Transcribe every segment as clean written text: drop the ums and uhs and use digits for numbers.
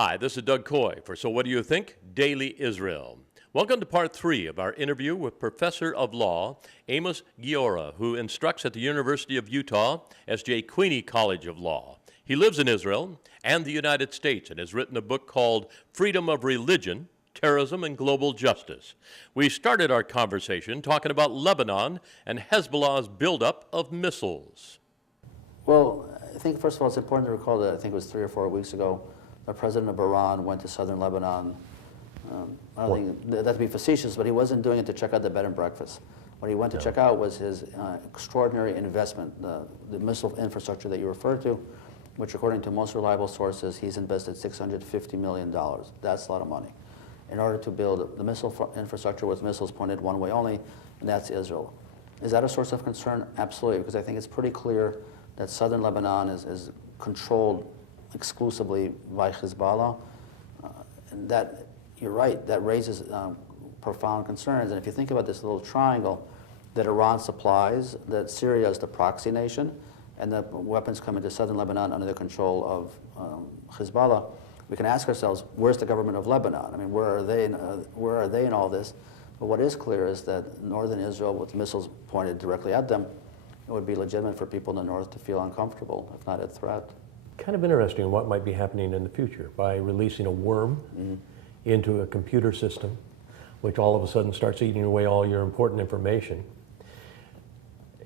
Hi, this is Doug Coy for So What Do You Think? Daily Israel. Welcome to part 3 of our interview with Professor of Law Amos Guiora, who instructs at the University of Utah, S.J. Queeny College of Law. He lives in Israel and the United States and has written a book called Freedom of Religion, Terrorism and Global Justice. We started our conversation talking about Lebanon and Hezbollah's buildup of missiles. Well, I think first of all it's important to recall that I think it was 3 or 4 weeks ago, the president of Iran went to southern Lebanon. I don't think that to be facetious, but he wasn't doing it to check out the bed and breakfast. What he went to check out was his extraordinary investment, the missile infrastructure that you referred to, which according to most reliable sources, he's invested $650 million. That's a lot of money in order to build the missile infrastructure with missiles pointed one way only, and that's Israel. Is that a source of concern? Absolutely, because I think it's pretty clear that southern Lebanon is controlled exclusively by Hezbollah. And that, you're right, that raises profound concerns. And if you think about this little triangle that Iran supplies, that Syria is the proxy nation, and the weapons come into southern Lebanon under the control of Hezbollah, we can ask ourselves, where's the government of Lebanon? I mean, where are they in all this? But what is clear is that northern Israel, with missiles pointed directly at them, it would be legitimate for people in the north to feel uncomfortable, if not a threat. Kind of interesting what might be happening in the future by releasing a worm into a computer system, which all of a sudden starts eating away all your important information.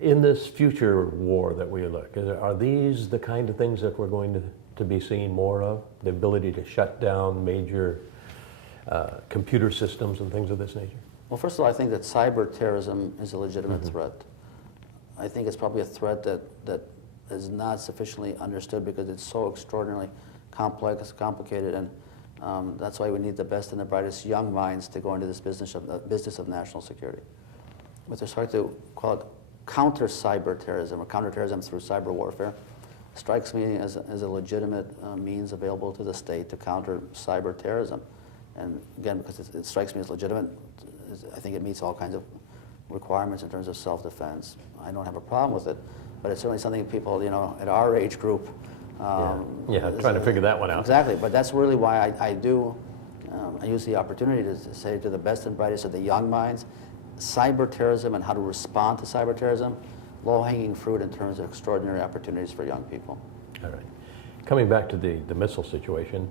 In this future war that we look, are these the kind of things that we're going to be seeing more of? The ability to shut down major computer systems and things of this nature? Well, first of all, I think that cyber terrorism is a legitimate threat. I think it's probably a threat that is not sufficiently understood because it's so extraordinarily complex, complicated, and that's why we need the best and the brightest young minds to go into this business of national security. With respect to, call it counter-cyber terrorism or counterterrorism through cyber warfare, strikes me as a legitimate means available to the state to counter cyber terrorism. And again, because it strikes me as legitimate, I think it meets all kinds of requirements in terms of self-defense. I don't have a problem with it, but it's certainly something people, at our age group. Trying to figure that one out. Exactly, but that's really why I use the opportunity to say to the best and brightest of the young minds, cyber terrorism and how to respond to cyber terrorism, low-hanging fruit in terms of extraordinary opportunities for young people. All right. Coming back to the missile situation,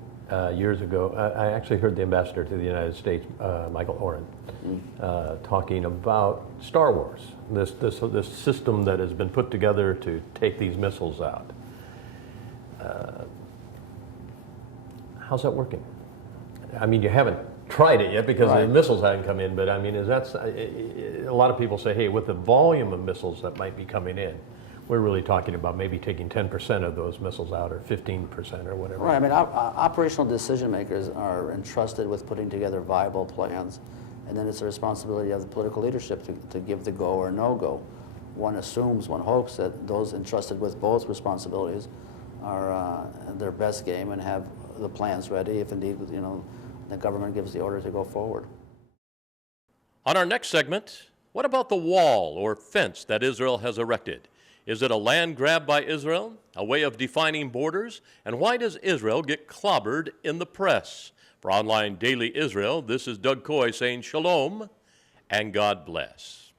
years ago, I actually heard the ambassador to the United States, Michael Oren, talking about Star Wars, this system that has been put together to take these missiles out. How's that working? I mean, you haven't tried it yet because the missiles haven't come in, but I mean, a lot of people say, hey, with the volume of missiles that might be coming in, we're really talking about maybe taking 10% of those missiles out or 15% or whatever. Right, I mean, operational decision makers are entrusted with putting together viable plans, and then it's the responsibility of the political leadership to give the go or no go. One assumes, one hopes that those entrusted with both responsibilities are their best game and have the plans ready if indeed, the government gives the order to go forward. On our next segment, what about the wall or fence that Israel has erected? Is it a land grab by Israel, a way of defining borders? And why does Israel get clobbered in the press? For Online Daily Israel, this is Doug Coy saying shalom and God bless.